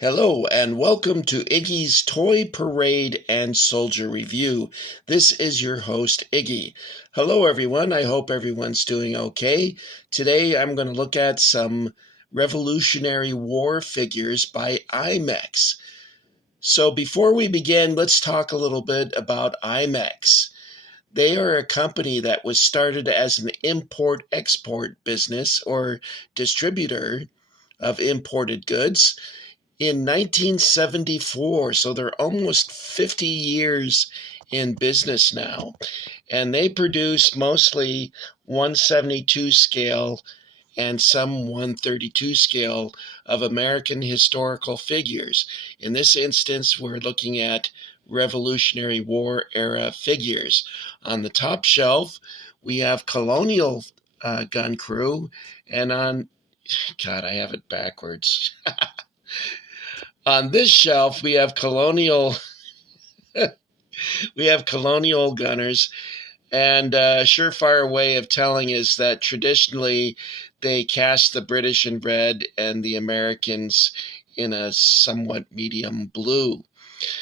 Hello and welcome to Iggy's Toy Parade and Soldier Review. This is your host, Iggy. Hello everyone, I hope everyone's doing okay. Today I'm going to look at some Revolutionary War figures by IMEX. So before we begin, let's talk a little bit about IMEX. They are a company that was started as an import-export business or distributor of imported goods in 1974, so they're almost 50 years in business now. And they produce mostly 172 scale and some 132 scale of American historical figures. In this instance, we're looking at Revolutionary War era figures. On the top shelf, we have Colonial Gun Crew, and God, I have it backwards. On this shelf, we have colonial gunners, and a surefire way of telling is that traditionally they cast the British in red and the Americans in a somewhat medium blue.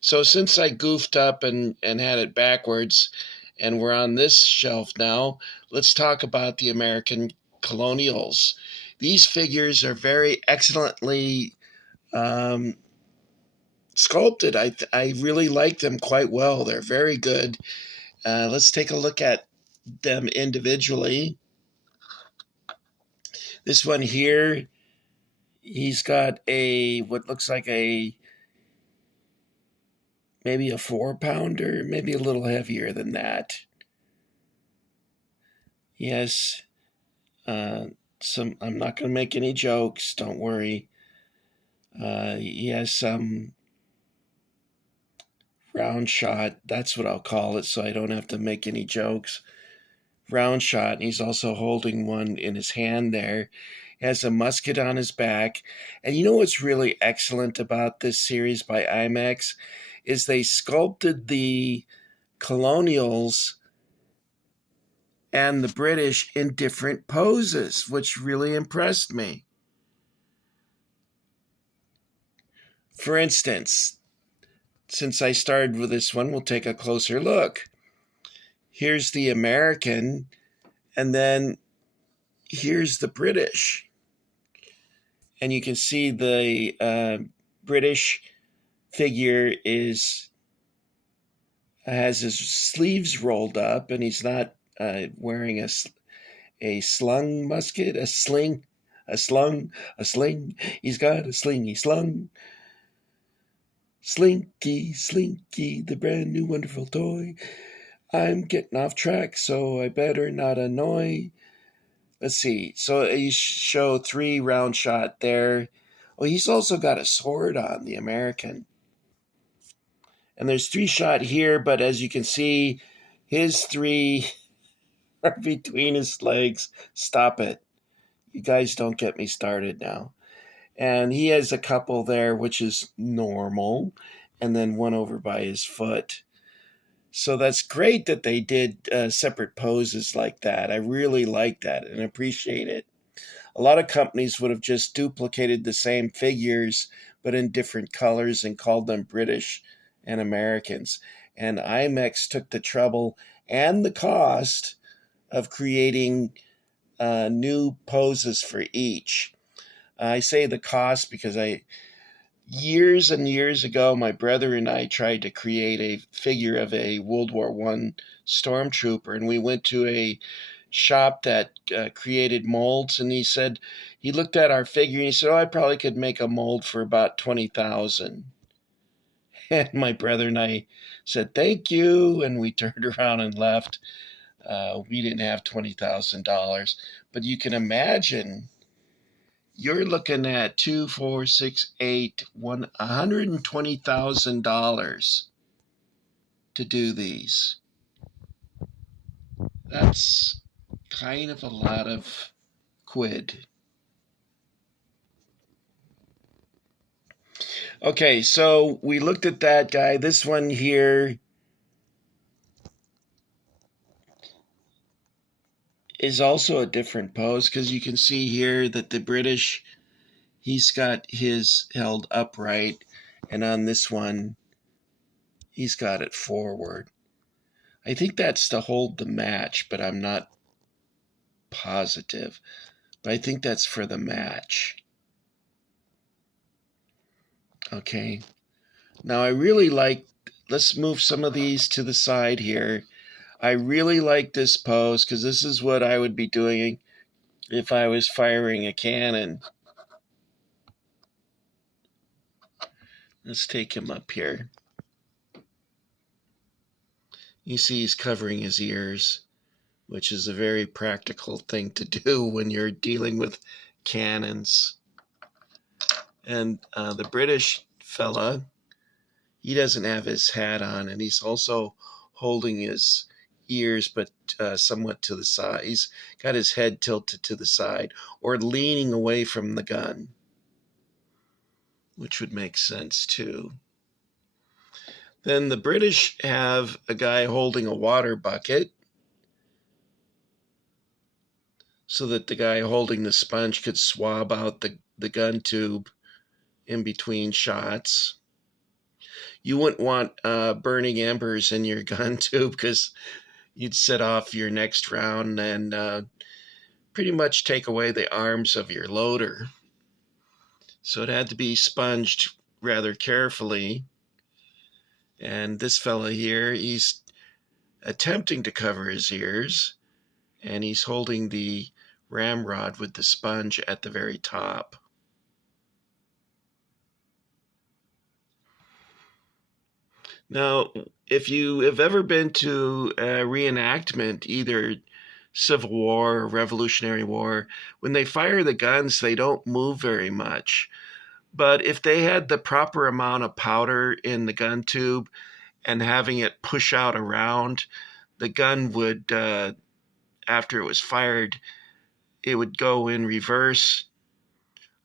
So since I goofed up and had it backwards, and we're on this shelf now, let's talk about the American colonials. These figures are very excellently sculpted. I really like them quite well. They're very good. Let's take a look at them individually. This one here, he's got what looks like maybe a 4-pounder, maybe a little heavier than that. He has I'm not going to make any jokes, don't worry. He has some round shot, that's what I'll call it, so I don't have to make any jokes. Round shot, and he's also holding one in his hand there. He has a musket on his back. And you know what's really excellent about this series by IMEX is they sculpted the colonials and the British in different poses, which really impressed me. For instance, since I started with this one, we'll take a closer look. Here's the American, and then here's the British. And you can see the British figure has his sleeves rolled up, and he's not wearing a slung musket, a sling. He's got a slingy slung. Slinky, slinky, the brand new wonderful toy. I'm getting off track, so I better not annoy. Let's see. So you show 3 round shot there. Oh, he's also got a sword on, the American. And there's 3 shot here, but as you can see, his 3 are between his legs. Stop it. You guys don't get me started now. And he has a couple there, which is normal, and then one over by his foot. So that's great that they did separate poses like that. I really like that and appreciate it. A lot of companies would have just duplicated the same figures, but in different colors and called them British and Americans. And IMEX took the trouble and the cost of creating new poses for each. I say the cost because years and years ago, my brother and I tried to create a figure of a World War I stormtrooper, and we went to a shop that created molds, and he looked at our figure and he said, "Oh, I probably could make a mold for about 20,000." And my brother and I said, "Thank you," and we turned around and left. We didn't have $20,000, but you can imagine you're looking at $120,000 to do these. That's kind of a lot of quid. Okay, so we looked at that guy. This one here is also a different pose because you can see here that the British, he's got his held upright, and on this one, he's got it forward. I think that's to hold the match, but I'm not positive. But I think that's for the match. Okay. Now I really like, let's move some of these to the side here. I really like this pose because this is what I would be doing if I was firing a cannon. Let's take him up here. You see he's covering his ears, which is a very practical thing to do when you're dealing with cannons. And the British fella, he doesn't have his hat on, and he's also holding his ears, but somewhat to the side. He's got his head tilted to the side or leaning away from the gun, which would make sense too. Then the British have a guy holding a water bucket so that the guy holding the sponge could swab out the gun tube in between shots. You wouldn't want burning embers in your gun tube because you'd set off your next round and pretty much take away the arms of your loader. So it had to be sponged rather carefully. And this fella here, he's attempting to cover his ears, and he's holding the ramrod with the sponge at the very top. Now, if you have ever been to a reenactment, either Civil War or Revolutionary War, when they fire the guns, they don't move very much. But if they had the proper amount of powder in the gun tube and having it push out around, the gun would, after it was fired, it would go in reverse,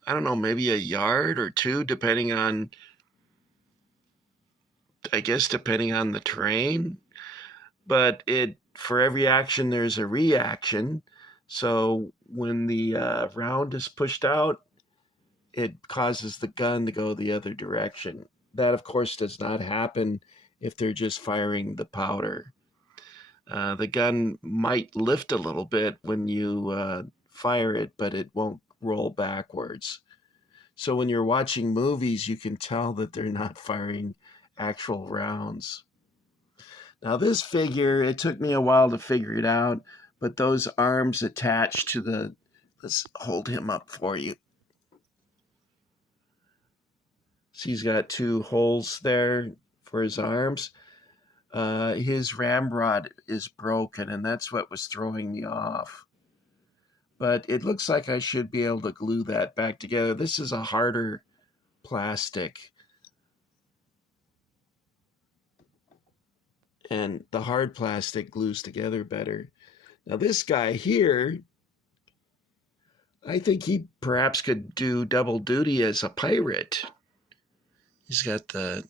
I don't know, maybe a yard or two, depending on the terrain. But for every action, there's a reaction. So when the round is pushed out, it causes the gun to go the other direction. That, of course, does not happen if they're just firing the powder. The gun might lift a little bit when you fire it, but it won't roll backwards. So when you're watching movies, you can tell that they're not firing actual rounds. Now this figure, it took me a while to figure it out, but those arms attached to let's hold him up for you. So he's got two holes there for his arms. His ramrod is broken, and that's what was throwing me off. But it looks like I should be able to glue that back together. This is a harder plastic. And the hard plastic glues together better. Now this guy here, I think he perhaps could do double duty as a pirate. He's got the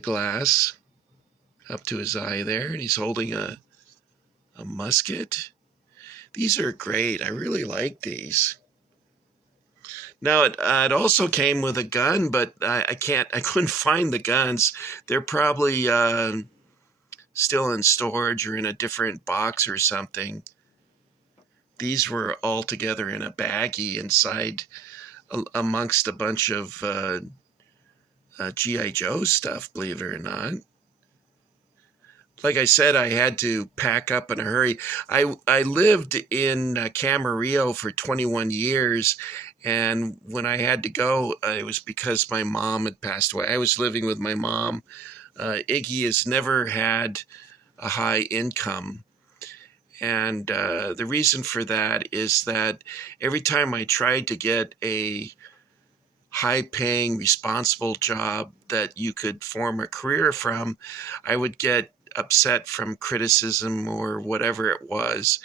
glass up to his eye there, and he's holding a musket. These are great. I really like these. Now it also came with a gun, but I couldn't find the guns. They're probably still in storage or in a different box or something. These were all together in a baggie inside amongst a bunch of G.I. Joe stuff, believe it or not. Like I said, I had to pack up in a hurry. I lived in Camarillo for 21 years, and when I had to go, it was because my mom had passed away. I was living with my mom. Iggy has never had a high income, and the reason for that is that every time I tried to get a high-paying, responsible job that you could form a career from, I would get upset from criticism or whatever it was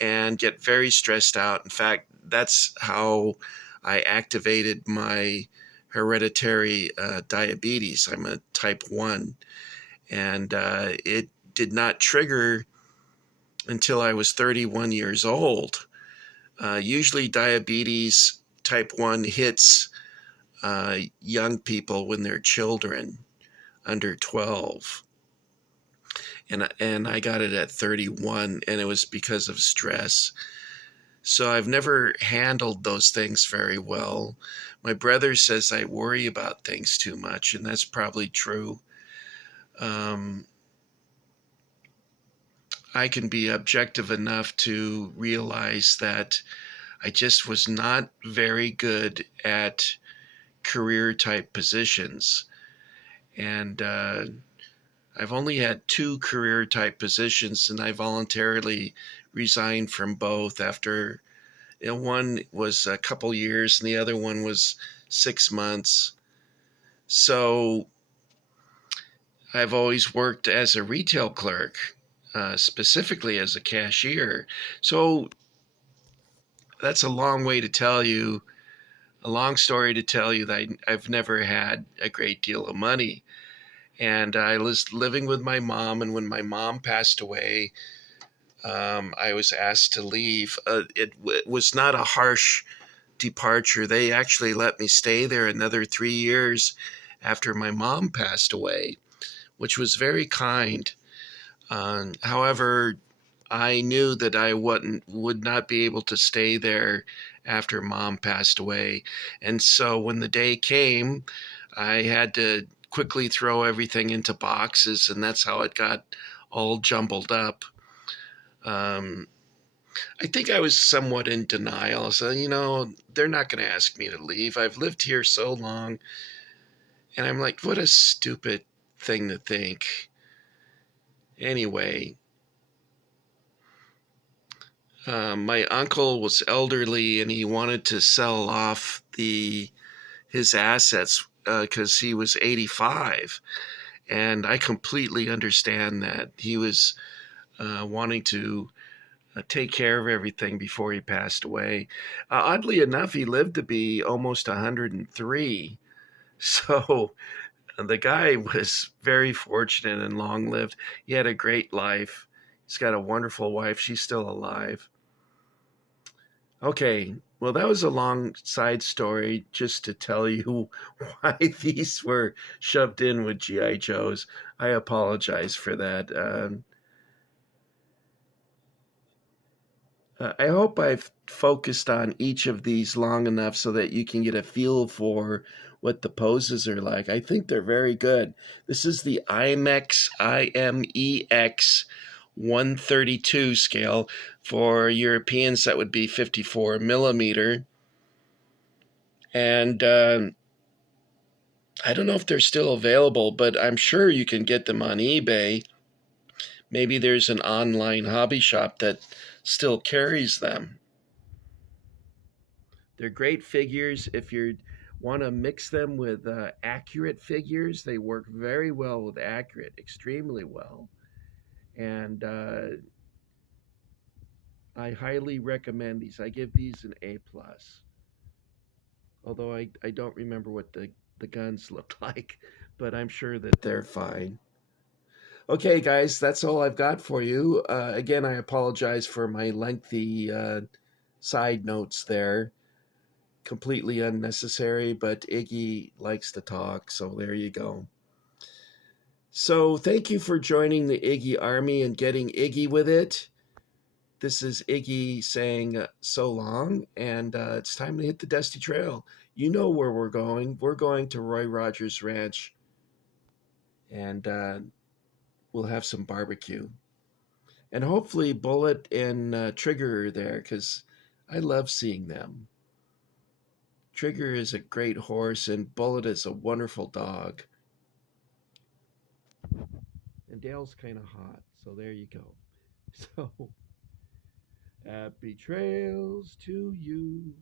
and get very stressed out. In fact, that's how I activated my hereditary diabetes. I'm a type 1, and it did not trigger until I was 31 years old. Usually, diabetes type 1 hits young people when they're children under 12. And I got it at 31, and it was because of stress. So I've never handled those things very well. My brother says I worry about things too much, and that's probably true. Um, I can be objective enough to realize that I just was not very good at career type positions. And I've only had two career type positions, and I voluntarily resigned from both after, one was a couple years and the other one was 6 months. So I've always worked as a retail clerk, specifically as a cashier. So that's a long way to tell you, a long story to tell you that I've never had a great deal of money. And I was living with my mom, and when my mom passed away, I was asked to leave. It was not a harsh departure. They actually let me stay there another 3 years after my mom passed away, which was very kind. However, I knew that I would not be able to stay there after mom passed away. And so when the day came, I had to quickly throw everything into boxes, and that's how it got all jumbled up. Um, I think I was somewhat in denial. So, they're not going to ask me to leave. I've lived here so long. And I'm like, what a stupid thing to think. Anyway, my uncle was elderly, and he wanted to sell off his assets because he was 85. And I completely understand that. He was wanting to take care of everything before he passed away. Oddly enough, he lived to be almost 103. So the guy was very fortunate and long lived. He had a great life. He's got a wonderful wife. She's still alive. Okay, well, that was a long side story just to tell you why these were shoved in with G.I. Joes. I apologize for that. I hope I've focused on each of these long enough so that you can get a feel for what the poses are like. I think they're very good. This is the IMEX 132 scale. For Europeans, that would be 54 millimeter. And I don't know if they're still available, but I'm sure you can get them on eBay. Maybe there's an online hobby shop that still carries them. They're great figures. If you want to mix them with accurate figures, they work very well with accurate, extremely well. And I highly recommend these. I give these an A plus. Although I don't remember what the guns look like, but I'm sure that they're fine. Okay, guys, that's all I've got for you. Again, I apologize for my lengthy side notes there. Completely unnecessary, but Iggy likes to talk, so there you go. So thank you for joining the Iggy Army and getting Iggy with it. This is Iggy saying so long, and it's time to hit the Dusty Trail. You know where we're going. We're going to Roy Rogers Ranch, and we'll have some barbecue. And hopefully Bullet and Trigger are there, because I love seeing them. Trigger is a great horse, and Bullet is a wonderful dog. And Dale's kind of hot, so there you go. So, happy trails to you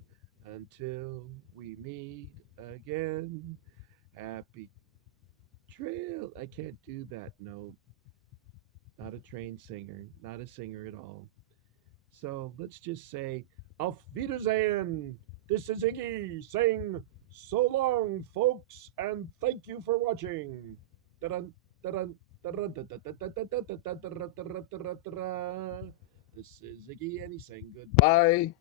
until we meet again. Happy trail. I can't do that note. Not a trained singer, not a singer at all. So let's just say, Auf Wiedersehen. This is Iggy saying so long, folks, and thank you for watching. Da-dun, da-dun, da-dun, da-dun, da-dun, da-dun, da-dun, da-dun, da-dun, da-dun, da-dun. This is Iggy, and he's saying goodbye.